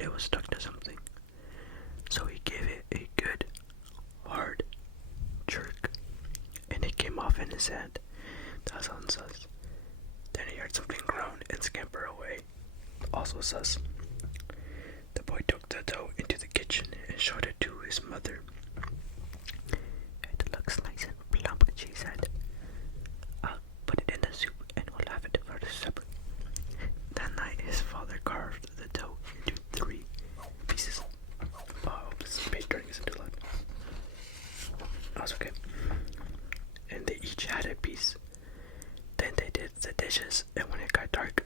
but it was stuck to something. So he gave it a good, hard jerk, and it came off in his hand. That sounds sus. Then he heard something groan and scamper away. Also sus. The boy took the dough into the kitchen and showed it to his mother. "It looks nice and plump," she said. "I'll put it in the soup and we'll have it for the supper." That night his father carved the dough into 3 pieces. Oh, this page turning is too loud. That's okay. And they each had a piece. Then they did the dishes, and when it got dark,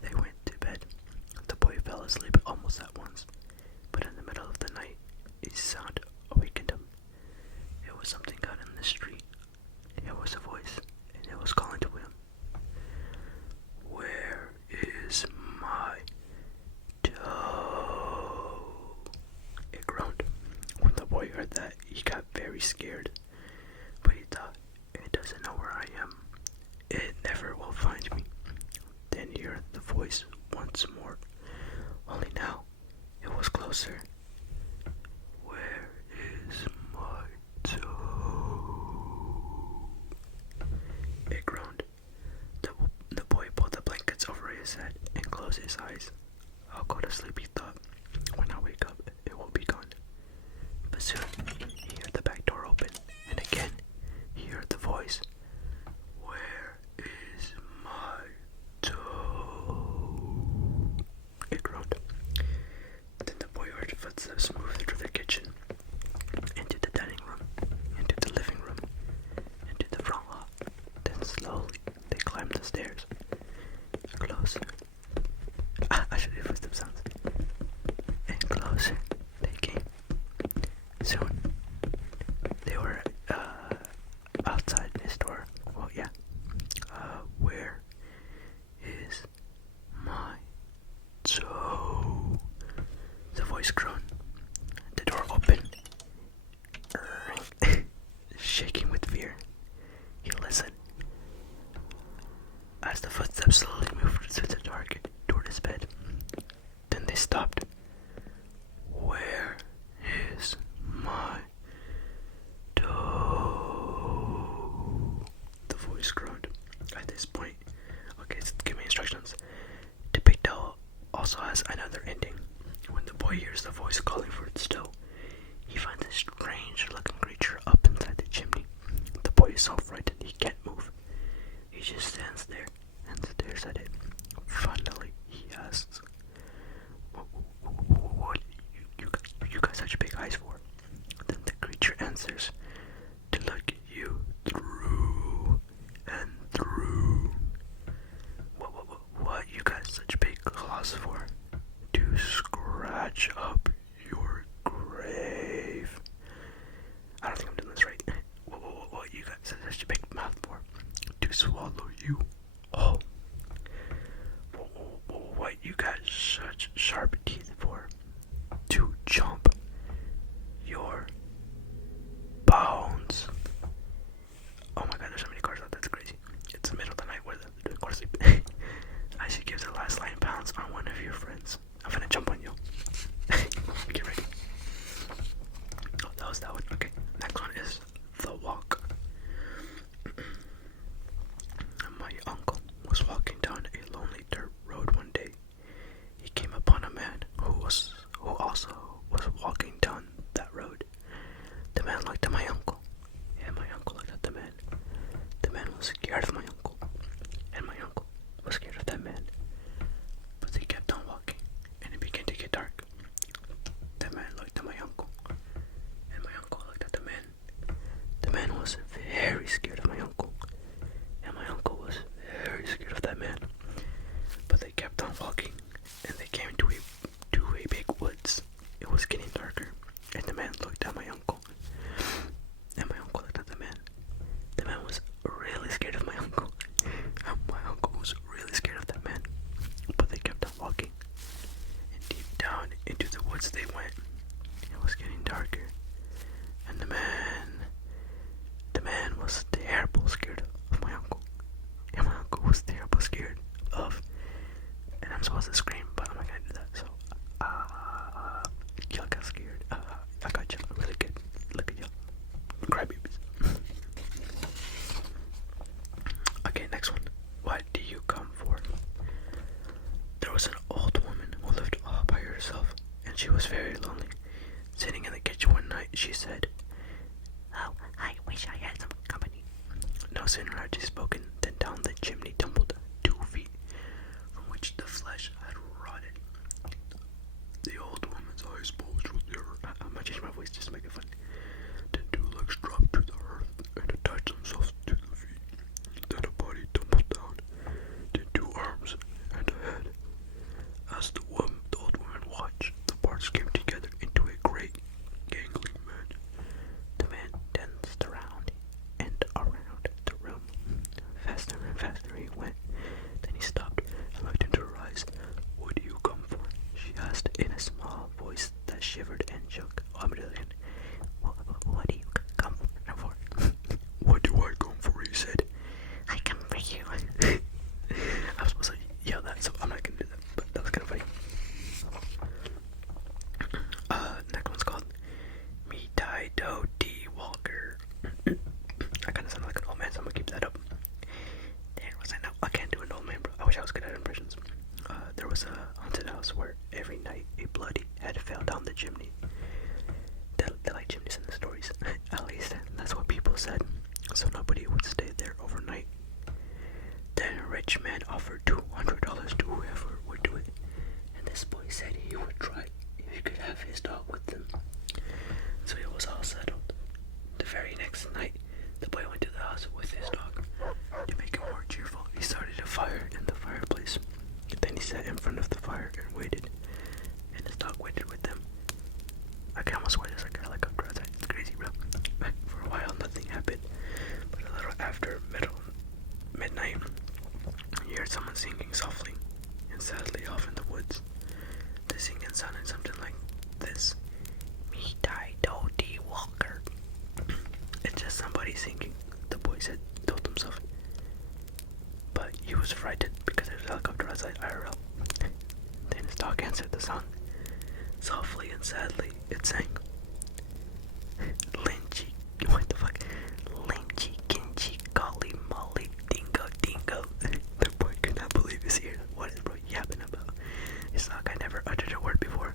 they went to bed. The boy fell asleep almost at once, but in the middle of the night, a sound awakened him. It was something out in the street. It was a voice, and it was calling to him. "Where is my dough?" It groaned. When the boy heard that, he got very scared, but he thought, "It doesn't know where I am. It never will find me." Then he heard the voice once more, only now it was closer. "Where is my dough?" It groaned. The boy pulled the blankets over his head and closed his eyes. "I'll go to sleep," he thought. "When I wake up, it will be gone." But soon he heard the back door open, and again he heard the voice. "Where is my dough?" It groaned. Then the boy heard footsteps move through the kitchen, into the dining room, into the living room, into the front hall. Then slowly they climbed the stairs. Closer. I should do footstep sounds. And closer they came. Soon they were outside his door. Well, yeah. "Where is my dough?" The voice groaned. The door opened. Shaking with fear, he listened. As the footsteps slowly moved through the dark toward his bed, then they stopped. "Where is my dough?" The voice groaned. At this point, okay, it's giving me instructions. The big dough also has another ending. When the boy hears the voice calling for its dough, he finds a strange-looking creature up inside the chimney. The boy is so frightened he can't move. He just stands there and stares at it. Finally, he asks, "What you got such big eyes for?" Then the creature answers, "To look at you through and through." What you got such big claws for?" "To scratch up your grave." I don't think I'm doing this right. What you got such a big mouth for?" "To swallow you whole." What you got such sharp teeth for?" "To chomp your bones." Oh my god, there's so many cars out, that's crazy. It's the middle of the night where they're doing car sleep. I should give the last line pounds on one of your friends. I'm gonna jump on you. Get ready. Oh, that was that one. Okay, next one is The Walk. My uncle was walking down a lonely dirt road one day. He came upon a man who also was walking down that road. The man looked at my uncle, and my uncle looked at the man. The man was scared of my uncle, and my uncle was scared of that man. But they kept on walking, and it began to get dark. The man looked at my uncle, and my uncle looked at the man. The man was very scared of my uncle, and my uncle was very scared of that man. But they kept on walking, and they came to a big woods. It was getting darker, and the man looked at my uncle, and my uncle looked at the man. The man was really scared of my uncle, and my uncle was really scared of that man. But they kept on walking, and deep down into the woods they went. It was getting darker, and the man was terrible scared of my uncle, and my uncle was terrible scared of, and I'm supposed to scream, but I'm not gonna do that, so got scared. I got you really good. Look at y'all. Crybabies. Okay, next one. What do you come for? There was an old woman who lived all by herself, and she was very lonely. Sitting in the kitchen one night, she said, "Oh, I wish I had some company." No sooner had she spoken than down the chimney tumbled 2 feet, from which the flesh had rotted. The old woman's eyes bulged with terror. I'm gonna change my voice just to make it funny. Then 2 legs dropped to the earth and attached themselves to the feet. Then a body tumbled down. Then 2 arms and a head. As the old woman watched, the parts came together into a great, gangling man. The man danced around and around the room. Faster and faster he went. Then he stopped and looked into her eyes. "What do you come for?" she asked in a small voice that shivered and shook. Oh, I'm doing it. What do you come for? "What do I come for?" he said. "I come for you." I was supposed to yell that, so I'm not gonna do that, but that was kind of funny. Next one's called Me Die Do D Walker. I kind of sound like an old man, so I'm gonna keep that up. There was I can't do an old man, bro. I wish I was good at impressions. There was a haunted house where every night a bloody head fell down the chimney. They like chimneys in the stories. At least that's what people said. So nobody would stay there overnight. Then a rich man offered $200 to whoever would do it, and this boy said he would try if he could have his dog with them. So it was all settled. The very next night, the boy went to the house with his dog. To make it more cheerful, he started a fire in the fireplace. Then he sat in front of the fire and waited, and his dog waited with them. I can almost swear there's like a helicopter outside. It's crazy, bro. For a while, nothing happened, but a little after midnight, he heard someone singing softly and sadly off in the woods. The singing sounded something like this: "Me die do D Walker." It's just somebody singing, the boy told himself. But he was frightened because there was a helicopter outside IRL. Then his dog answered the song. Softly and sadly, it sang, "Lynchy, what the fuck? Lynchy, kinchy, golly, molly, dingo, dingo." The boy could not believe his ears. What is bro yapping about? His dog had never uttered a word before.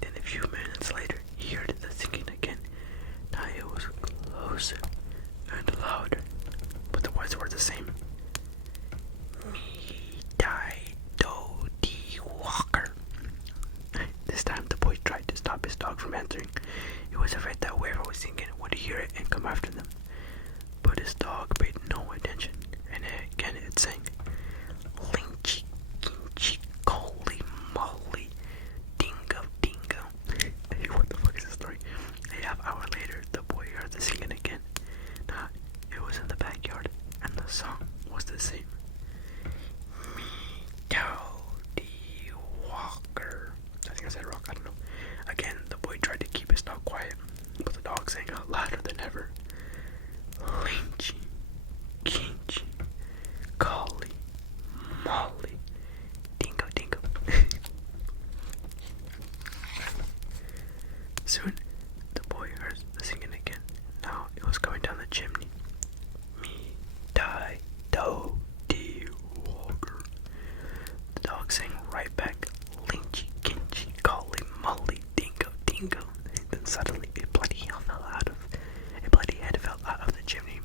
Then a few minutes later, he heard the singing again. Now it was closer and louder, but the words were the same. "Me die do D Walker." This time the boy tried to stop his dog from answering. He was afraid that whoever was singing would hear it and come after them. But his dog paid no attention, and again it sang, "Lynchy, kinchy, golly, molly, dingo, dingo." Hey, what the fuck is this story? A half hour later, the boy heard the singing again. Now, it was in the backyard, and the song was the same. "Me do D Walker." I think I said rock, I don't know. Again, the boy tried to keep his dog quiet, but the dog sang out louder than ever. "Lynchy, kinchy, golly, molly, dingo, dingo." Soon, the boy heard the singing again. Now it was going down the chimney. "Me die do D Walker." The dog sang right back, "Lynchy, kinchy, golly, molly, dingo, dingo." Then suddenly a bloody head fell out of the chimney.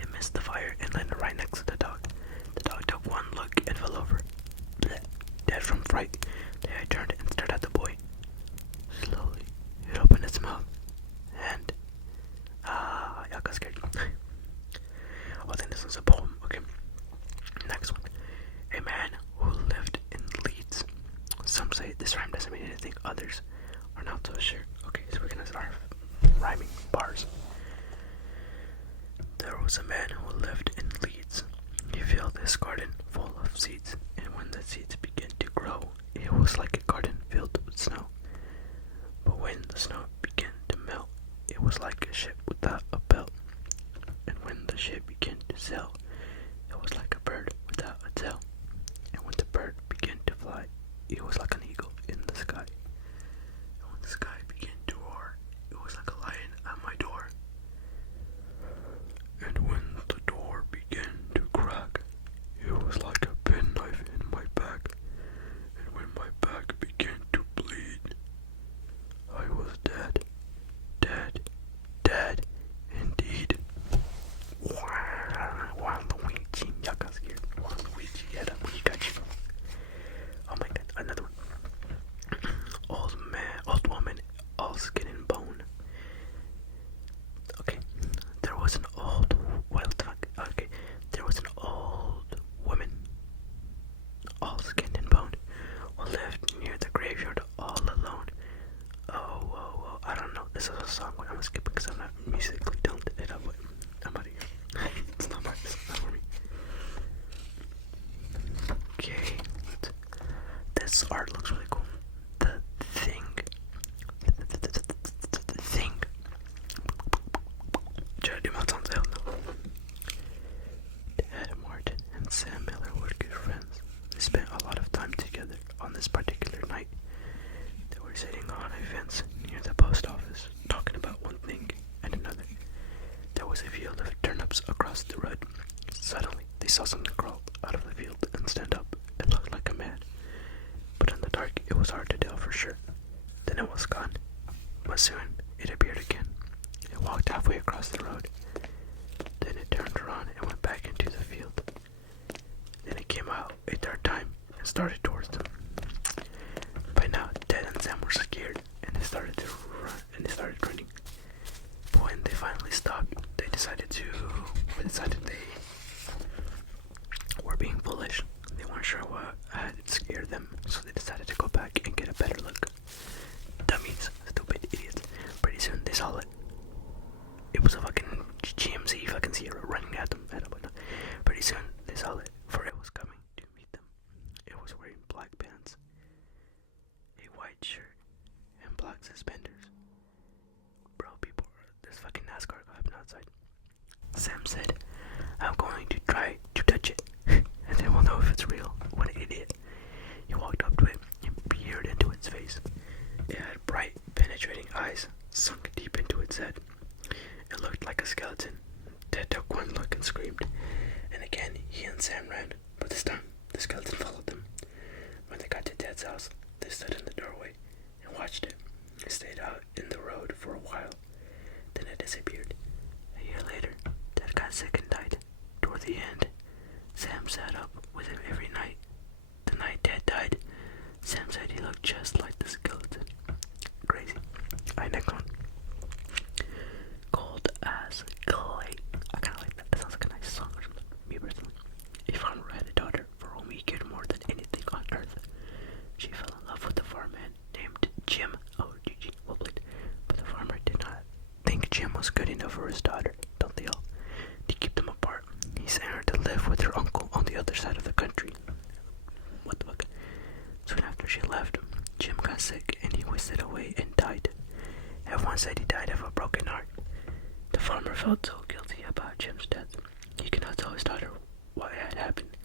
It missed the fire and landed right next to the dog. The dog took one look and fell over, dead from fright. The head turned and stared at the boy. Slowly, it opened its mouth, and y'all got scared. Oh, I think this one's a poem. Okay, next one. A man who lived in Leeds. Some say this rhyme doesn't mean anything. Others are not so sure. Okay, so we're gonna start rhyming bars. There was a man who lived in Leeds. He filled his garden full of seeds, and when the seeds began to grow, it was like a garden filled with snow. But when the snow began to melt, it was like a ship without a belt. And when the ship began to sail, it was like a bird without a tail. And when the bird began to fly, it was like an eagle in the sky. And when the sky began crossed the road. Suddenly, they saw something crawl out of the field and stand up. It looked like a man, but in the dark, it was hard to tell for sure. Then it was gone, but soon it appeared again. It walked halfway across the road. Then it turned around and went back into the field. Then it came out a third time and started towards them. By now, Ted and Sam were scared, and they started to run, and they started running. But when they finally stopped, they decided they were being foolish. They weren't sure what had scared them, so they decided to go back and get a better look. Dummies, stupid idiots. Pretty soon they saw it. It was a fucking GMC fucking Sierra running at them. Pretty soon they saw it, for it was coming to meet them. It was wearing black pants, a white shirt, and black suspenders. Bro, people, there's fucking NASCAR happening outside. Sam said, I'm going to try to touch it, and then we'll know if it's real. What an idiot. He walked up to it and peered into its face. It had bright, penetrating eyes sunk deep into its head. It looked like a skeleton. Ted took one look and screamed. And again, he and Sam ran, but this time, the skeleton followed them. When they got to Ted's house, they stood in the doorway and watched it. It stayed out in the road for a while. Then it disappeared. A year later, Ted got sick and died. Toward the end, Sam sat up with him every night. The night Ted died, Sam said he looked just like the skeleton. Crazy. Alright, next one. Cold as clay. I kinda like that. That sounds like a nice song or something. Me personally. A farmer had a daughter for whom he cared more than anything on earth. She fell in love with a farmer named Jim. Oh, GG, well played. But the farmer did not think Jim was good enough for his daughter. Don't they all? To keep them apart, he sent her to live with her uncle on the other side of the country. What the fuck? Soon after she left, Jim got sick and he wasted away and died. Everyone said he died of a broken heart. The farmer felt so guilty about Jim's death. He could not tell his daughter what had happened.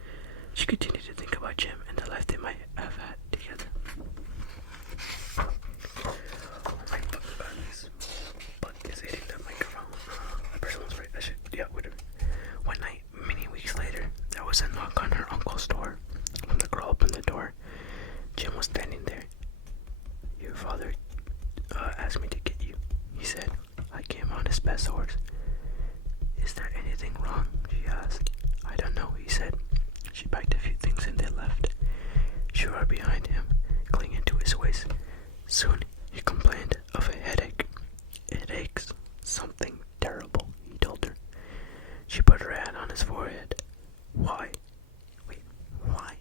She continued to think about Jim and the life they might have had together. Oh my god, this bug is hitting the microphone. The person was right. I should, yeah, whatever. One night, many weeks later, there was a knock on her uncle's door. When the girl opened the door, Jim was standing there. Your father asked me to get you, he said. I came on his best horse. Is there anything wrong? She asked. I don't know, he said. She packed a few things and they left. She rode behind him, clinging to his waist. Soon he complained of a headache. It aches. Something terrible, he told her. She put her hand on his forehead. Why? Wait, why?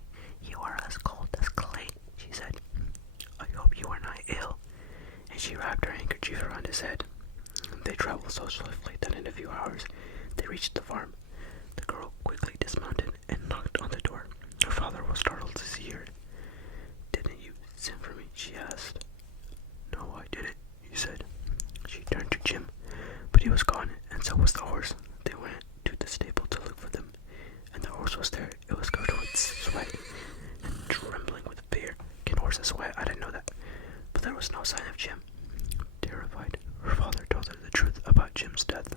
You are as cold as clay, she said. I hope you are not ill. And she wrapped her handkerchief around his head. They traveled so swiftly that in a few hours they reached the farm. The girl quickly dismounted and knocked on the door. Her father was startled to see her. Didn't you send for me? She asked. No, I didn't, he said. She turned to Jim, but he was gone, and so was the horse. They went to the stable to look for them, and the horse was there. It was covered with sweat and trembling with fear. Can horses sweat? I didn't know that. But there was no sign of Jim. Terrified, her father told her the truth about Jim's death.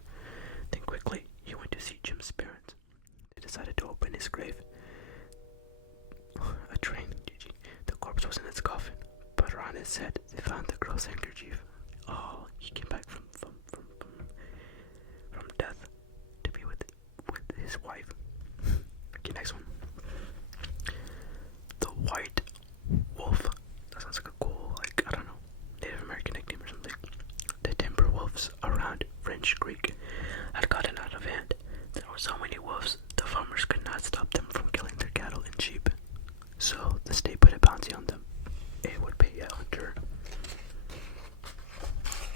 Then quickly, he went to see Jim's parents. They decided to open his grave. A train, GG. The corpse was in its coffin, but around his head, they found the girl's handkerchief. Oh, he came back from death to be with his wife. Okay, next one. The White Wolf. That sounds like a cool, I don't know, Native American nickname or something. The timber wolves around French Creek had gotten out of hand. There were so many wolves, the farmers could not stop them from killing their cattle and sheep. So the state put a bounty on them. It would pay a hunter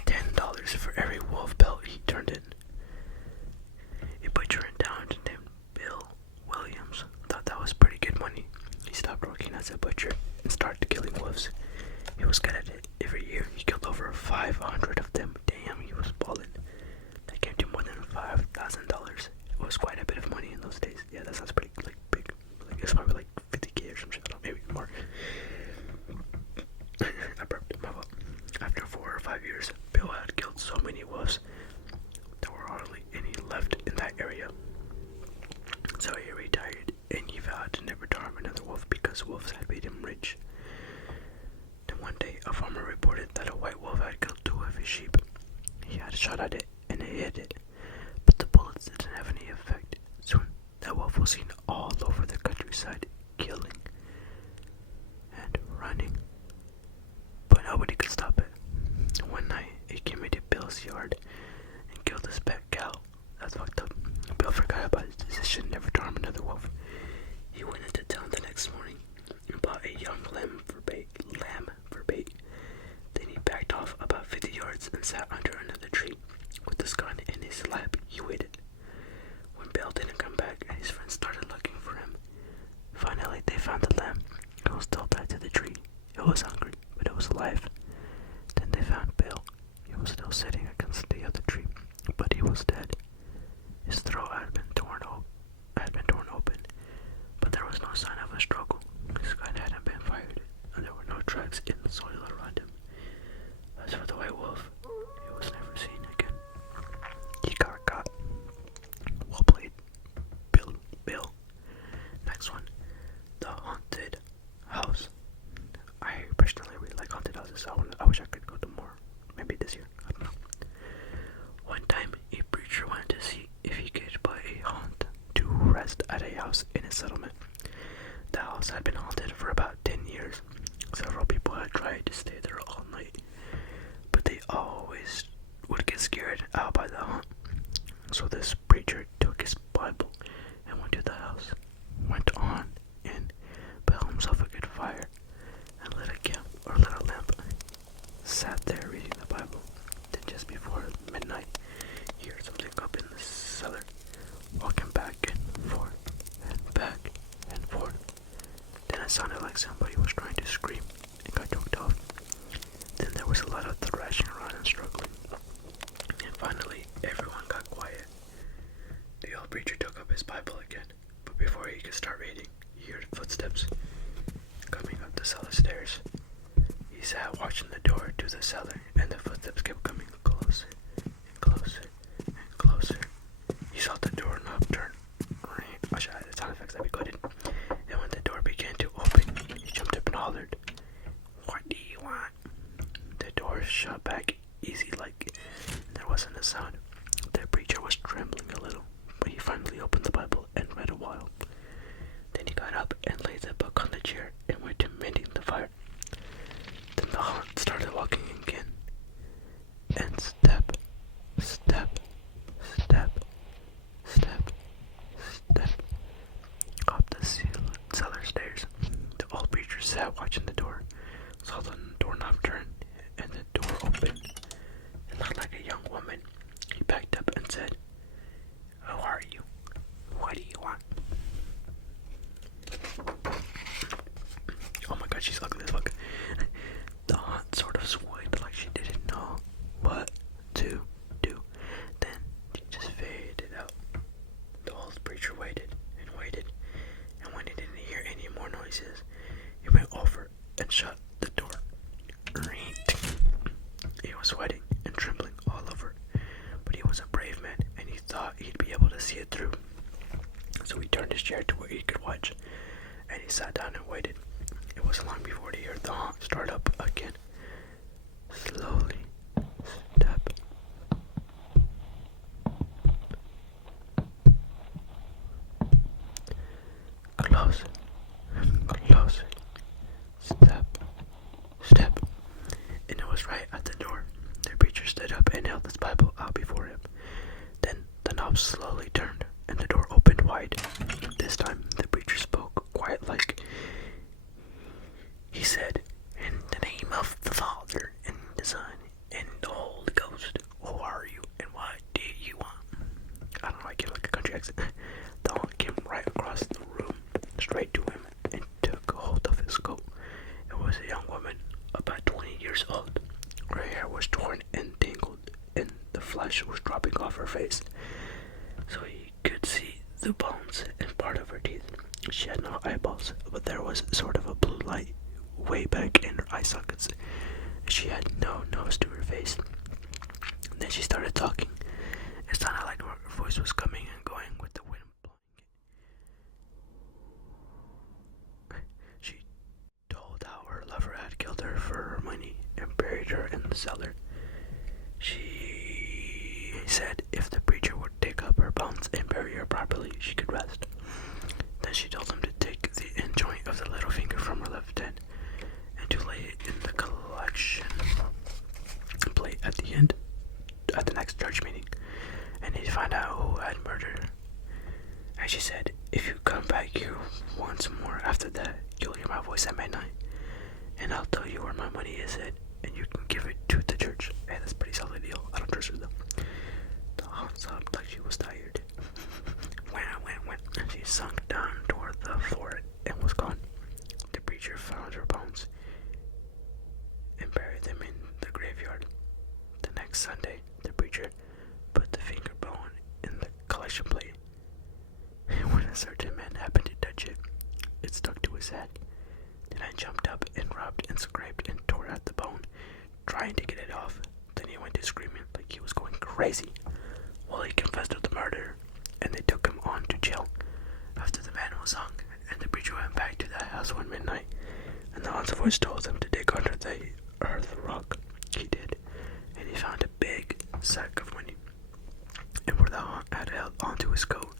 $10 for every wolf pelt he turned in. A butcher in town named Bill Williams thought that was pretty good money. He stopped working as a butcher and started killing wolves. He was good at it. Every year he killed over 500 of them. Damn, he was ballin'. Like sheep. He had a shot at it, and it hit it, but the bullets didn't have any effect. Soon, that wolf was seen all over the countryside, killing and running, but nobody could stop it. One night, it came into Bill's yard and killed his pet cow. That's fucked up. Bill forgot about his decision never to harm another wolf. He went into town the next morning and bought a young lamb for bait. Then he backed off about 50 yards and sat under another tree. With his gun in his lap, he waited. When Bill didn't come back, his friends started looking for him. Finally, they found the lamb. It was still tied to the tree. It was hungry, but it was alive. Then they found Bill. He was still sitting against the other tree, but he was dead. His throat had been torn open, but there was no sign of a struggle. His gun hadn't been fired, and there were no tracks in the soil around him. As for the white wolf, he was never seen again. He got caught. Well played, Bill. Next one, the haunted house. I personally really like haunted houses. I wish I could go to more. Maybe this year. I don't know. One time, a preacher wanted to see if he could buy a haunt to rest at a house in a settlement. The house had been haunted for about 10 years. Several people had tried to stay there all night, but they always would get scared out by the haunt. So this preacher took his Bible and went to the house, went on in, built himself a good fire, and lit a lamp, sat there reading the Bible. Then just before midnight, he heard something up in the cellar, walking back and forth, and back and forth. Then it sounded like somebody was trying to scream and got choked off. Then there was a lot of thrashing around and struggling. And finally, everyone got quiet. The old preacher took up his Bible again, but before he could start reading, he heard footsteps coming up the cellar stairs. He sat watching the door to the cellar, and the footsteps kept coming closer and closer and closer. He saw the doorknob turn. I should add the sound effects, that'd be good. And when the door began to open, he jumped up and hollered, "What do you want?" The door shut back easy like there wasn't a sound. The preacher was trembling a little, but he finally opened the Bible and read a while. Then he got up and laid the book on the chair and went to mending the fire. Then the haunt started walking again. And step, step, step, step, step, up the cellar stairs. The old preacher sat watching the door, saw the doorknob turn, and the door opened. It looked like a young woman. He backed up and said, "Who are you? What do you want?" Oh my god, she's ugly as fuck. The haunt sort of swayed like she didn't know what to do. Then she just faded out. The old preacher waited and waited, and when he didn't hear any more noises, he went over and shut the door. He was sweating and trembling all over, but he was a brave man, and he thought he'd be able to see it through. So he turned his chair to where he could watch, and he sat down and waited. It wasn't long before he heard the haunt start up again. Slowly, step, closer, closer, step, step. And it was right at the door. The preacher stood up and held his Bible out before him. Then the knob slowly turned, and the door opened wide. This time, the preacher spoke quiet like. He said, "In the name of the Father, and the Son, and the Holy Ghost, who are you, and what do you want?" I don't know, I give like a country accent. The haunt came right across the room, straight to him, and took hold of his coat. It was a young woman, about 20 years old. Her hair was torn and tangled, and the flesh was dropping off her face, so he could see the bones and part of her teeth. She had no eyeballs, but there was sort of a blue light way back in her eye sockets. She had no nose to her face. Then she started talking. It sounded like her voice was coming and going with the wind blowing. She told how her lover had killed her for her money and buried her in the cellar. Sunday, the preacher put the finger bone in the collection plate. When a certain man happened to touch it, it stuck to his head. Then I jumped up and rubbed and scraped and tore out the bone, trying to get it off. Then he went to screaming like he was going crazy. Well, he confessed to the murder, and they took him on to jail. After the man was hung, and the preacher went back to the house one midnight, and the haunted voice told him to dig under the earth rock. He did, and he found a big sack of money. And where the haunt had held onto his coat,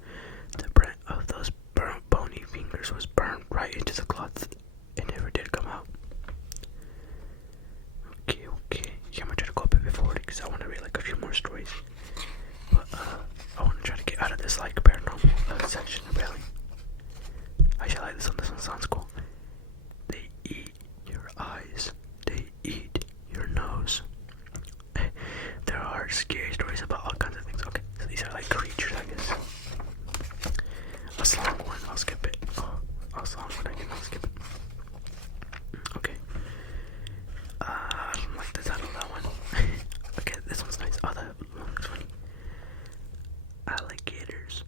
the print of those burnt bony fingers was burned right into the cloth. It never did come out. Okay. Yeah, I'm gonna try to go a bit before it because I want to read like a few more stories. But I want to try to get out of this like paranormal section really. I should like this one. This one sounds cool. They eat your eyes. They eat your nose. There are scary stories about all kinds of things. Okay, so these are like creatures, I guess. A song one, I'll skip it. A song one again, I'll skip it. Okay. I don't like the title of that one. Okay, this one's nice. Oh, that one's funny. Alligators.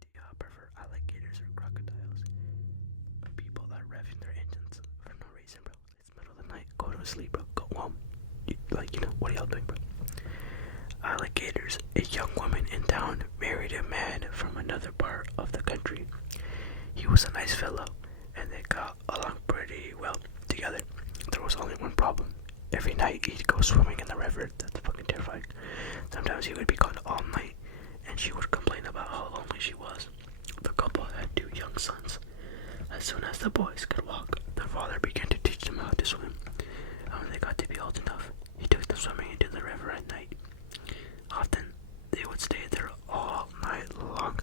Do you prefer alligators or crocodiles? People that rev in their engines for no reason, bro. It's middle of the night. Go to sleep, bro. Go home. What are y'all doing, bro? Alligators. A young woman in town married a man from another part of the country. He was a nice fellow, and they got along pretty well together. There was only one problem. Every night he'd go swimming in the river. That's fucking terrifying. Sometimes he would be gone all night, and she would complain about how lonely she was. The couple had 2 young sons. As soon as the boys could walk, their father began to teach them how to swim. And when they got to be old enough, he took them swimming into the river at night. Often, they would stay there all night long,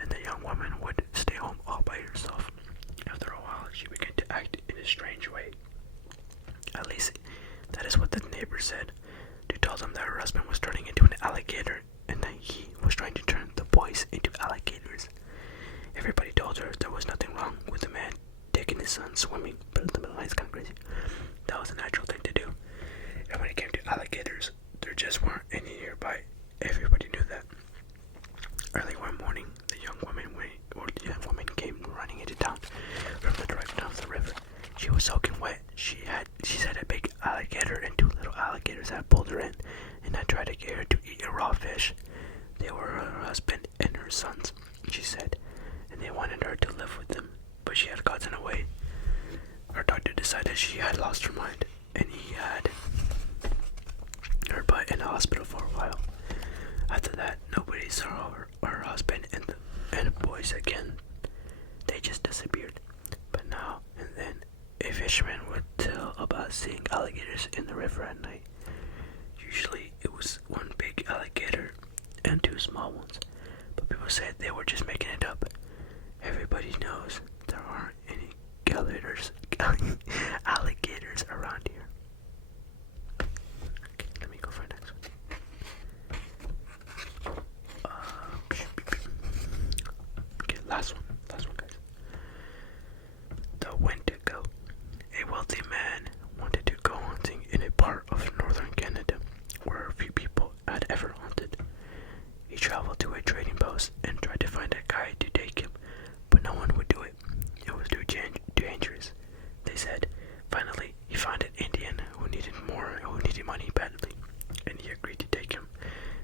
and the young woman would stay home all by herself. After a while, she began to act in a strange way. At least, that is what the neighbor said. They told them that her husband was turning into an alligator, and that he was trying to turn the boys into alligators. Everybody told her there was nothing wrong with the man taking his son swimming, but in the middle of the night is kind of crazy. That was a natural thing to do. And when it came to alligators, there just weren't any nearby. Everybody knew that. Early one morning, the young woman came running into town from the direction of the river. She was soaking wet. She said a big alligator and 2 little alligators had pulled her in and had tried to get her to eat a raw fish. They were her husband and her sons, she said, and they wanted her to live with them, but she had gotten away. Her doctor decided she had lost her mind, and he had her put in the hospital for a while. After that, nobody saw her husband and the boys again. They just disappeared. But now and then, a fisherman would tell about seeing alligators in the river at night. Usually, it was 1 big alligator and 2 small ones, but people said they were just making it up. Everybody knows there aren't any alligators around here. Okay, let me go for the next one. Okay, last one, guys. The Wendigo. A wealthy man wanted to go hunting in a part of northern Canada where a few people had ever hunted. He traveled to a trading post and tried to find a guide to take him, but no one would do it. It was too dangerous, they said. Finally, he found an Indian who needed money badly, and he agreed to take him.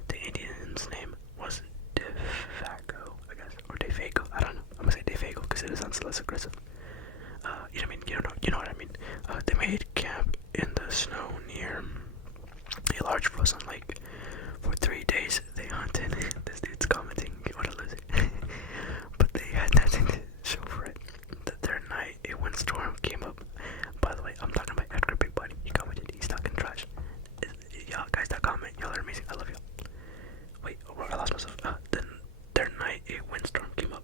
The Indian's name was Defago, I guess, or Defago. I don't know. I'm gonna say Defago because it sounds less aggressive. You know what I mean? You know what I mean. They made camp in the snow near a large frozen lake. For 3 days, they hunted. This dude's commenting. What a loser. But they had nothing to show for it. The third night, a windstorm came up. By the way, I'm talking about Edgar Big Buddy. He commented. He's talking trash. Y'all guys that comment, y'all are amazing. I love y'all. Wait, I lost myself. The third night, a windstorm came up.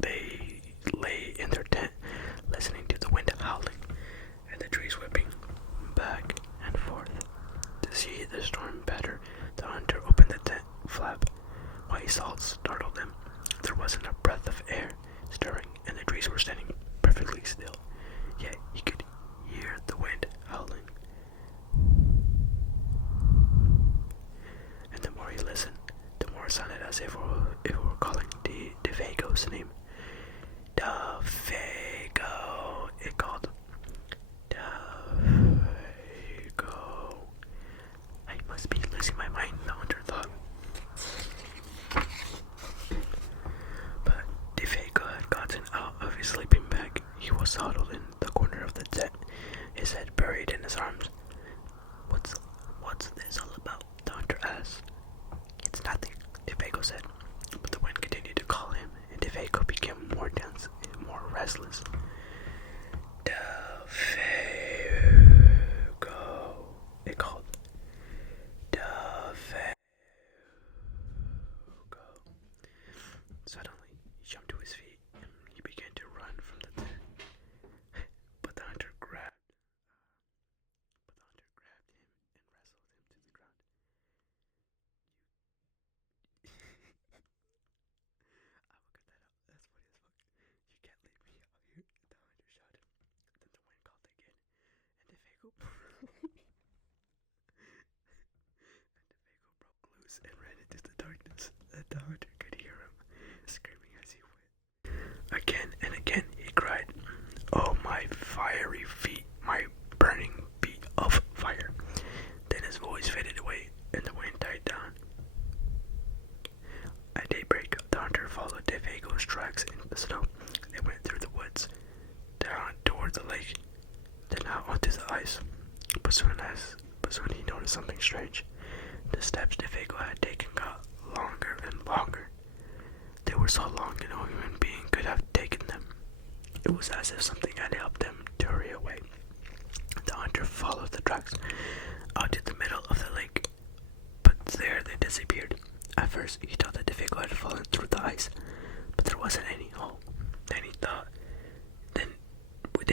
They lay in their tent, listening to the wind howling and the trees whipping back and forth. To see the storm better, the hunter opened the tent flap. White salt startled them. There wasn't a breath of air stirring, and the trees were standing perfectly still. Yet he could hear the wind howling. as if we were calling Devago's name. Devago, it called. Devago. I must be losing my mind, the hunter thought. But Devago had gotten out of his sleeping bag. He was huddled in the corner of the tent, his head buried in his arms. What's this all about? The hunter asked. It's nothing, Devago said. But the wind continued to call him, and Devago became more dense and more restless. Devago, it called. Devago. Suddenly, he jumped to his feet, and he began to run from the tent. But the hunter grabbed him and wrestled him to the ground. I will cut that out. That's funny as fuck. You can't leave me out here, the hunter shouted. Then the wind called again, and Devago broke loose and ran into the darkness. And the hunter could hear him screaming as he went. Again and again he cried, "Oh, my fiery feet, my burning feet of fire." Then his voice faded away and the wind died down. At daybreak, the hunter followed Devago's tracks in the snow. They went through the woods, down toward the lake, then out onto the ice. But soon he noticed something strange. The steps Devago had taken got longer and longer. They were so long that no human being could have taken them. It was as if something had helped them to hurry away. The hunter followed the tracks out to the middle of the lake, but there they disappeared. At first, he thought that Devago had fallen through the ice, but there wasn't any hole. Then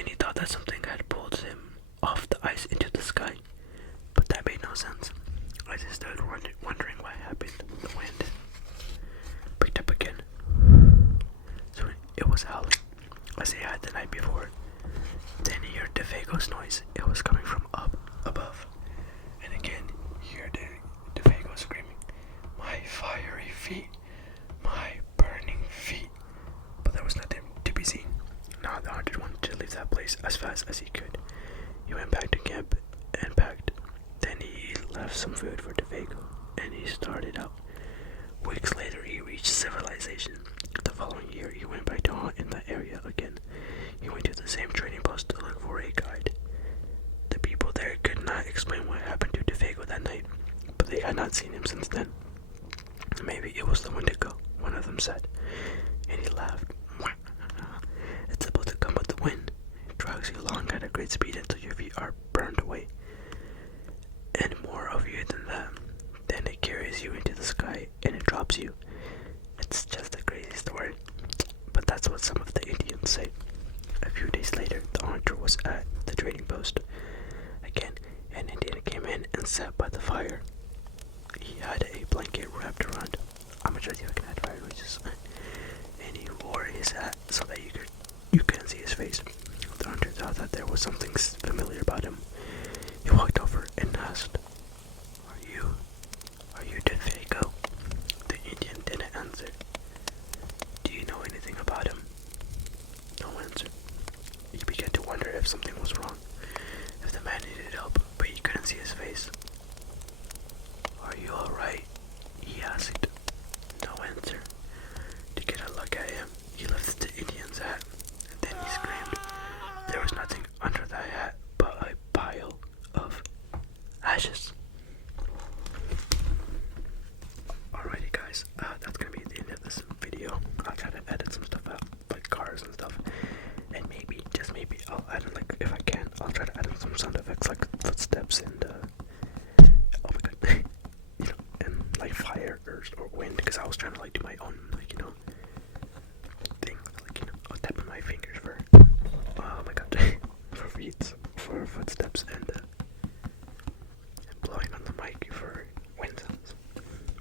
he thought that something had pulled him off the ice into the sky, but that made no sense. As he stood wondering what happened, the wind picked up again. Soon it was howling, as he had the night before. Then he heard Devago's noise. It was coming from up above. And again he heard Devago screaming, "My fiery feet, my burning feet." But there was nothing to be seen. Now the hunter wanted to leave that place as fast as he could. He went back to camp and packed. Then he left some food for Devago, and he started out. Weeks later, he reached civilization. The following year, he went back to hunt in that area again. He went to the same trading post to look for a guide. The people there could not explain what happened to Devago that night, but they had not seen him since then. "Maybe it was the Wendigo," one of them said, and he laughed. "It's supposed to come with the wind. It drags you along at a great speed until your feet are burned away. And more of you than that. Then it carries you into the sky and it drops you. It's just a crazy story." But that's what some of the Indians say. A few days later, the hunter was at the trading post. Again, an Indian came in and sat by the fire. He had a blanket wrapped around. I'm gonna show you I can add fire noises. And he wore his hat so that you couldn't see his face. The hunter thought that there was something familiar about him. He walked over and asked, Are you Devago?" The Indian didn't answer. "Do you know anything about him?" No answer. He began to wonder if something was wrong, if the man needed help, but he couldn't see his face. "Are you alright?" he asked. No answer. To get a look at him, he lifted the Indian's hat, and then he screamed. There was nothing under the hat but a pile of ashes. Alrighty guys, that's gonna be the end of this video. I'll try to edit some stuff out, like cars and stuff, and maybe, just maybe, I'll add, like, if I can, I'll try to add in some sound effects like footsteps and oh my god, you know, and like fire or wind, because I was trying to like do my own, like, you know, thing, like, you know, I was tapping my fingers for, oh my god, for beats, for footsteps, and blowing on the mic for wind sounds.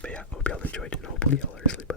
But yeah, hope y'all enjoyed, and hopefully y'all are asleep.